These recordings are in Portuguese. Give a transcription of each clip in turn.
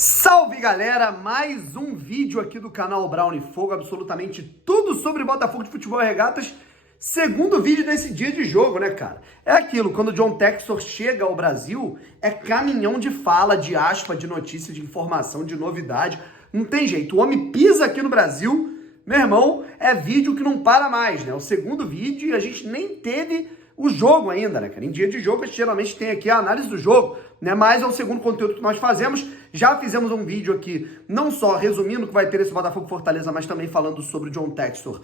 Salve galera, mais um vídeo aqui do canal Brown e Fogo, absolutamente tudo sobre Botafogo de Futebol e Regatas. Segundo vídeo desse dia de jogo, né, cara? É aquilo, quando o John Textor chega ao Brasil, é caminhão de fala, de aspa, de notícia, de informação, de novidade. Não tem jeito, o homem pisa aqui no Brasil, meu irmão, é vídeo que não para mais, né? O segundo vídeo e a gente nem teve o jogo ainda, né, cara? Em dia de jogo a gente geralmente tem aqui a análise do jogo, né? Mas é o segundo conteúdo que nós fazemos. Já fizemos um vídeo aqui, não só resumindo o que vai ter esse Botafogo Fortaleza, mas também falando sobre o John Textor,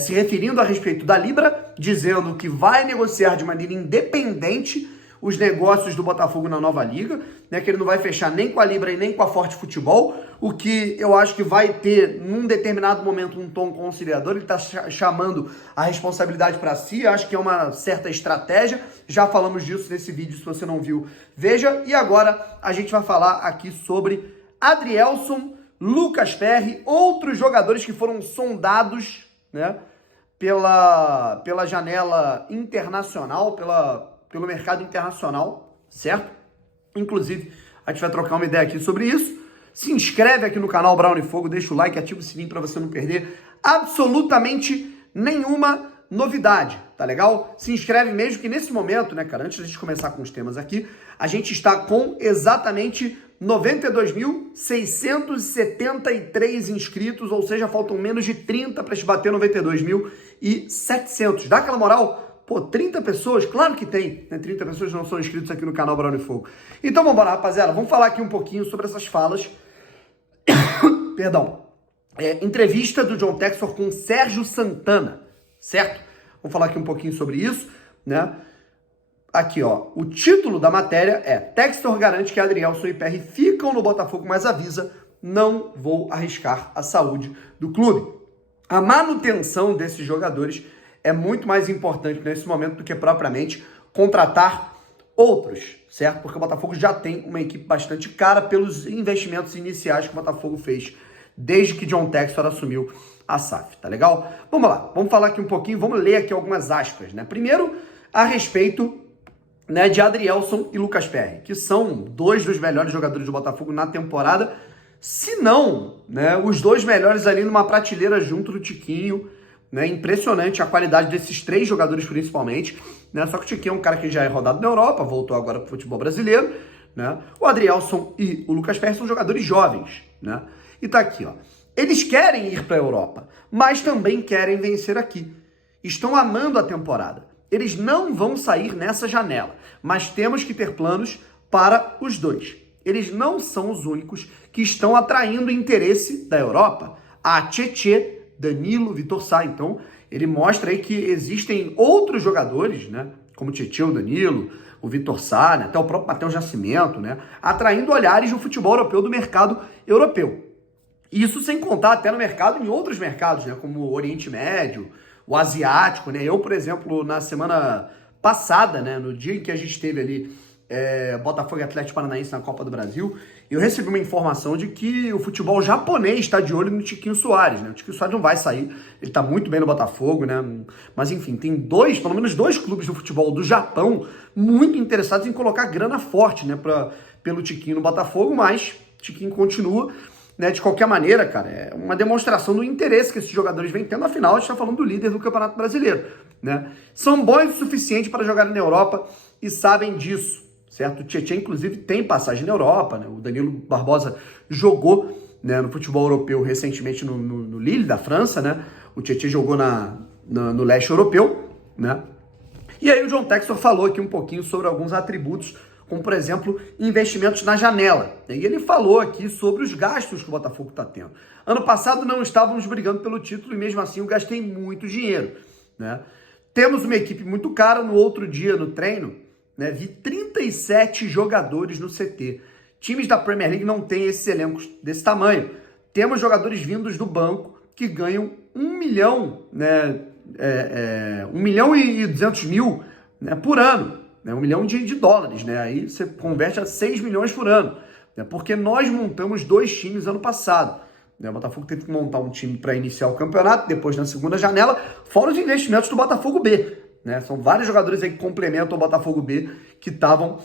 se referindo a respeito da Libra, dizendo que vai negociar de maneira independente os negócios do Botafogo na nova liga, né, que ele não vai fechar nem com a Libra e nem com a Forte Futebol, o que eu acho que vai ter, num determinado momento, um tom conciliador. Ele está chamando a responsabilidade para si, acho que é uma certa estratégia, já falamos disso nesse vídeo, se você não viu, veja. E agora a gente vai falar aqui sobre Adrielson, Lucas Perry, outros jogadores que foram sondados, né, pela janela internacional, pelo mercado internacional, certo? Inclusive, a gente vai trocar uma ideia aqui sobre isso. Se inscreve aqui no canal Brown e Fogo, deixa o like, ativa o sininho para você não perder absolutamente nenhuma novidade, tá legal? Se inscreve mesmo que nesse momento, né, cara, antes da gente começar com os temas aqui, a gente está com exatamente 92.673 inscritos, ou seja, faltam menos de 30 para a gente bater 92.700. Dá aquela moral? Pô, 30 pessoas? Claro que tem, né? 30 pessoas não são inscritos aqui no canal Brown e Fogo. Então vamos embora, rapaziada. Vamos falar aqui um pouquinho sobre essas falas. Perdão. Entrevista do John Textor com Sérgio Santana, certo? Vamos falar aqui um pouquinho sobre isso, né? Aqui, ó. O título da matéria é: Textor garante que Adrielson e Perry ficam no Botafogo, mas avisa: não vou arriscar a saúde do clube. A manutenção desses jogadores é muito mais importante nesse momento do que propriamente contratar outros, certo? Porque o Botafogo já tem uma equipe bastante cara pelos investimentos iniciais que o Botafogo fez desde que John Textor assumiu a SAF, tá legal? Vamos lá, vamos falar aqui um pouquinho, vamos ler aqui algumas aspas, né? Primeiro, a respeito, né, de Adrielson e Lucas Perry, que são dois dos melhores jogadores do Botafogo na temporada, se não, né, os dois melhores ali numa prateleira junto do Tiquinho, né? Impressionante a qualidade desses três jogadores principalmente, né? Só que o Tiquinho é um cara que já é rodado na Europa, voltou agora para o futebol brasileiro, né? O Adrielson e o Lucas Perry são jogadores jovens, né? E tá aqui, ó. Eles querem ir para a Europa, mas também querem vencer aqui. Estão amando a temporada. Eles não vão sair nessa janela, mas temos que ter planos para os dois. Eles não são os únicos que estão atraindo interesse da Europa. A Tietê, Danilo, Vitor Sá. Então, ele mostra aí que existem outros jogadores, né, como o Tietê, o Danilo, o Vitor Sá, né, até o próprio Matheus Nascimento, né, atraindo olhares no futebol europeu, do mercado europeu. Isso sem contar até no mercado, em outros mercados, né, como o Oriente Médio, o Asiático, né. Eu, por exemplo, na semana passada, né, no dia em que a gente teve ali Botafogo e Atlético Paranaense na Copa do Brasil, eu recebi uma informação de que o futebol japonês está de olho no Tiquinho Soares, né? O Tiquinho Soares não vai sair, ele está muito bem no Botafogo, né? Mas enfim, tem pelo menos dois clubes do futebol do Japão muito interessados em colocar grana forte, né, pelo Tiquinho no Botafogo, mas o Tiquinho continua, né? De qualquer maneira, cara, é uma demonstração do interesse que esses jogadores vêm tendo. Afinal, a gente está falando do líder do Campeonato Brasileiro, né? São bons o suficiente para jogar na Europa e sabem disso, certo? O Tietê, inclusive, tem passagem na Europa, né? O Danilo Barbosa jogou, né, no futebol europeu recentemente no Lille, da França, né? O Tietê jogou no leste europeu, né? E aí o John Textor falou aqui um pouquinho sobre alguns atributos, como, por exemplo, investimentos na janela. E ele falou aqui sobre os gastos que o Botafogo está tendo. Ano passado não estávamos brigando pelo título e mesmo assim eu gastei muito dinheiro, né? Temos uma equipe muito cara. No outro dia, no treino, né, vi 37 jogadores no CT. Times da Premier League não têm esses elencos desse tamanho. Temos jogadores vindos do banco que ganham 1 milhão, né, 1 milhão e 200 mil, né, por ano, né, 1 milhão de dólares, né, aí você converte a 6 milhões por ano, né, porque nós montamos 2 times ano passado. Né, o Botafogo teve que montar um time para iniciar o campeonato, depois na segunda janela, fora os investimentos do Botafogo B. Né? São vários jogadores aí que complementam o Botafogo B, que estavam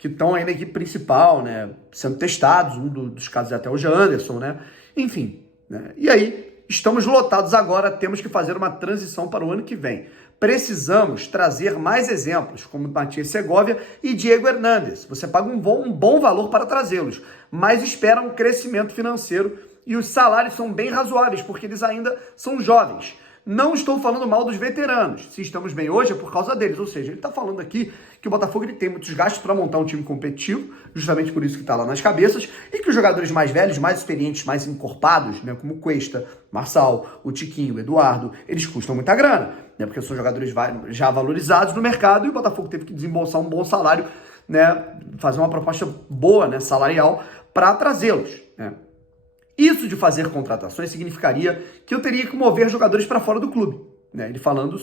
que estão aí na equipe principal, né, sendo testados, dos casos é até o Jean Anderson, né, enfim, né, e aí estamos lotados agora, temos que fazer uma transição para o ano que vem. Precisamos trazer mais exemplos, como Matias Segovia e Diego Hernandes. Você paga um bom valor para trazê-los, mas espera um crescimento financeiro e os salários são bem razoáveis, porque eles ainda são jovens. Não estou falando mal dos veteranos. Se estamos bem hoje é por causa deles. Ou seja, ele está falando aqui que o Botafogo ele tem muitos gastos para montar um time competitivo, justamente por isso que está lá nas cabeças, e que os jogadores mais velhos, mais experientes, mais encorpados, né, como o Cuesta, Marçal, o Tiquinho, o Eduardo, eles custam muita grana, né, porque são jogadores já valorizados no mercado e o Botafogo teve que desembolsar um bom salário, né, fazer uma proposta boa, né, salarial, para trazê-los, né. Isso de fazer contratações significaria que eu teria que mover jogadores para fora do clube. Né? Ele falando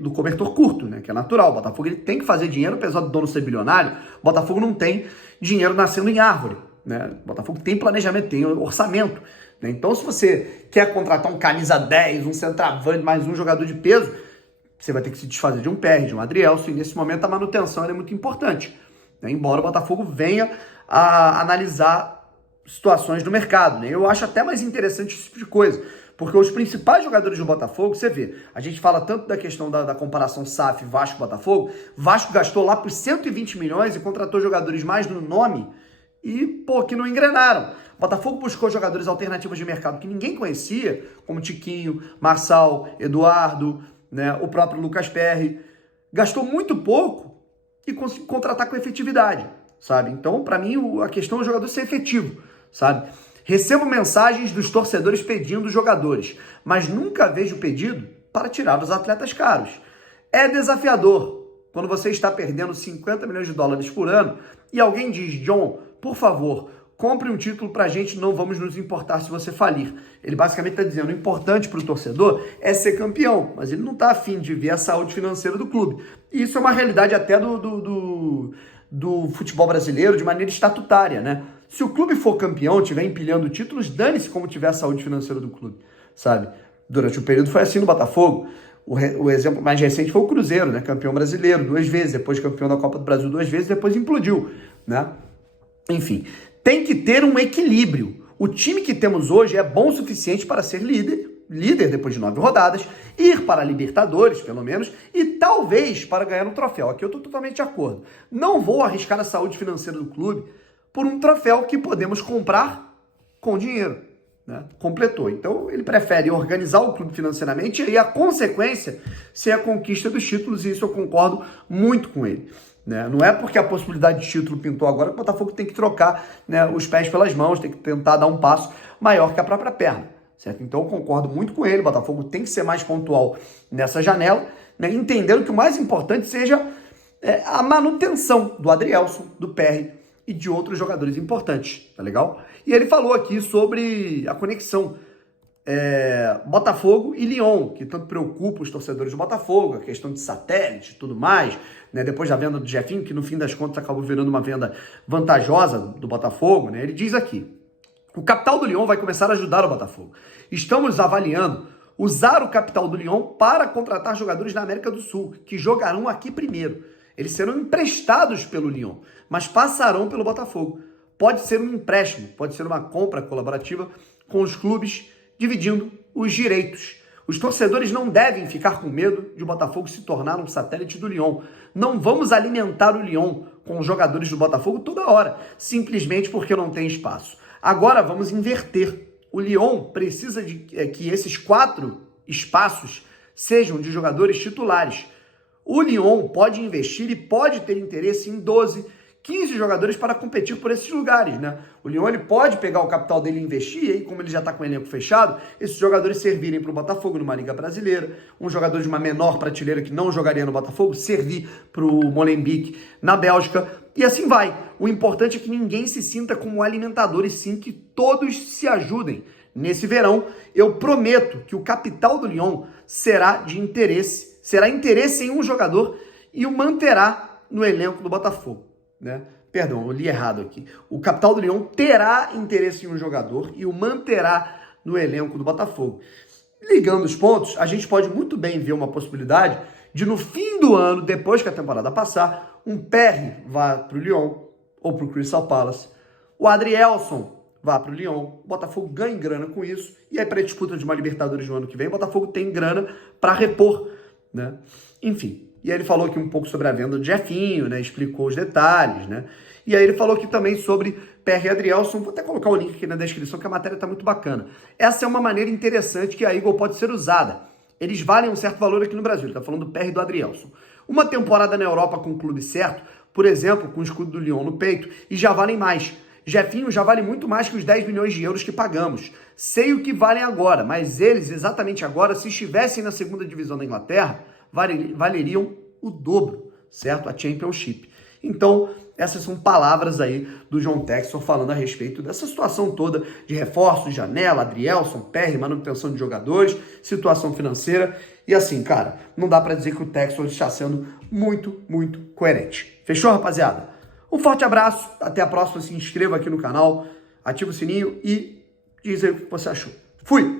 do cobertor curto, né? Que é natural. O Botafogo ele tem que fazer dinheiro, apesar do dono ser bilionário. O Botafogo não tem dinheiro nascendo em árvore. Né? O Botafogo tem planejamento, tem orçamento. Né? Então, se você quer contratar um camisa 10, um centroavante, mais um jogador de peso, você vai ter que se desfazer de um PR, de um Adrielson. E nesse momento a manutenção é muito importante. Né? Embora o Botafogo venha a analisar situações do mercado, né? Eu acho até mais interessante esse tipo de coisa, porque os principais jogadores do Botafogo, você vê, a gente fala tanto da questão da comparação SAF Vasco-Botafogo, Vasco gastou lá por 120 milhões e contratou jogadores mais no nome e, pô, que não engrenaram. Botafogo buscou jogadores alternativos de mercado que ninguém conhecia, como Tiquinho, Marçal, Eduardo, né, o próprio Lucas Perry, gastou muito pouco e conseguiu contratar com efetividade, sabe? Então, para mim, a questão é o jogador ser efetivo, sabe? Recebo mensagens dos torcedores pedindo jogadores, mas nunca vejo pedido para tirar os atletas caros. É desafiador quando você está perdendo 50 milhões de dólares por ano e alguém diz: John, por favor, compre um título pra gente, não vamos nos importar se você falir. Ele basicamente está dizendo: o importante para o torcedor é ser campeão, mas ele não está afim de ver a saúde financeira do clube. E isso é uma realidade até do futebol brasileiro de maneira estatutária, né? Se o clube for campeão, tiver empilhando títulos, dane-se como tiver a saúde financeira do clube, sabe? Durante o período foi assim no Botafogo. O exemplo mais recente foi o Cruzeiro, né? Campeão brasileiro 2 vezes, depois campeão da Copa do Brasil 2 vezes, depois implodiu, né? Enfim, tem que ter um equilíbrio. O time que temos hoje é bom o suficiente para ser líder depois de 9 rodadas, ir para a Libertadores, pelo menos, e talvez para ganhar um troféu. Aqui eu estou totalmente de acordo. Não vou arriscar a saúde financeira do clube por um troféu que podemos comprar com dinheiro. Né? Completou. Então, ele prefere organizar o clube financeiramente e a consequência ser a conquista dos títulos, e isso eu concordo muito com ele. Né? Não é porque a possibilidade de título pintou agora que o Botafogo tem que trocar, né, os pés pelas mãos, tem que tentar dar um passo maior que a própria perna. Certo? Então, eu concordo muito com ele. O Botafogo tem que ser mais pontual nessa janela, né, entendendo que o mais importante seja a manutenção do Adrielson, do PR e de outros jogadores importantes, tá legal? E ele falou aqui sobre a conexão Botafogo e Lyon, que tanto preocupa os torcedores do Botafogo, a questão de satélite e tudo mais, né? Depois da venda do Jefinho, que no fim das contas acabou virando uma venda vantajosa do Botafogo, né? Ele diz aqui: o capital do Lyon vai começar a ajudar o Botafogo. Estamos avaliando usar o capital do Lyon para contratar jogadores da América do Sul, que jogarão aqui primeiro. Eles serão emprestados pelo Lyon, mas passarão pelo Botafogo. Pode ser um empréstimo, pode ser uma compra colaborativa com os clubes, dividindo os direitos. Os torcedores não devem ficar com medo de o Botafogo se tornar um satélite do Lyon. Não vamos alimentar o Lyon com os jogadores do Botafogo toda hora, simplesmente porque não tem espaço. Agora vamos inverter. O Lyon precisa de que esses 4 espaços sejam de jogadores titulares. O Lyon pode investir e pode ter interesse em 12, 15 jogadores para competir por esses lugares, né? O Lyon ele pode pegar o capital dele e investir, e aí, como ele já está com o elenco fechado, esses jogadores servirem para o Botafogo numa Liga Brasileira, um jogador de uma menor prateleira que não jogaria no Botafogo, servir para o Molenbeek na Bélgica, e assim vai. O importante é que ninguém se sinta como alimentador, e sim que todos se ajudem. Nesse verão, eu prometo que o capital do Lyon será interesse em um jogador e o manterá no elenco do Botafogo. Né? Perdão, eu li errado aqui. O capital do Lyon terá interesse em um jogador e o manterá no elenco do Botafogo. Ligando os pontos, a gente pode muito bem ver uma possibilidade de, no fim do ano, depois que a temporada passar, um PR vá para o Lyon, ou para o Crystal Palace. O Adrielson vá para o Lyon. O Botafogo ganha grana com isso. E aí, para a disputa de uma Libertadores no ano que vem, o Botafogo tem grana para repor, né? Enfim. E aí ele falou aqui um pouco sobre a venda do Jefinho, né? Explicou os detalhes, né? E aí ele falou aqui também sobre PR e Adrielson. Vou até colocar o link aqui na descrição, que a matéria está muito bacana. Essa é uma maneira interessante que a Eagle pode ser usada. Eles valem um certo valor aqui no Brasil. Ele está falando do PR e do Adrielson. Uma temporada na Europa com o clube certo, por exemplo, com o escudo do Lyon no peito, e já valem mais. Jefinho já vale muito mais que os 10 milhões de euros que pagamos. Sei o que valem agora, mas eles, exatamente agora, se estivessem na segunda divisão da Inglaterra, valeriam o dobro, certo? A Championship. Então, essas são palavras aí do John Textor falando a respeito dessa situação toda de reforços, janela, Adrielson, PR, manutenção de jogadores, situação financeira. E assim, cara, não dá pra dizer que o Textor está sendo muito, muito coerente. Fechou, rapaziada? Um forte abraço, até a próxima, se inscreva aqui no canal, ativa o sininho e diz aí o que você achou. Fui!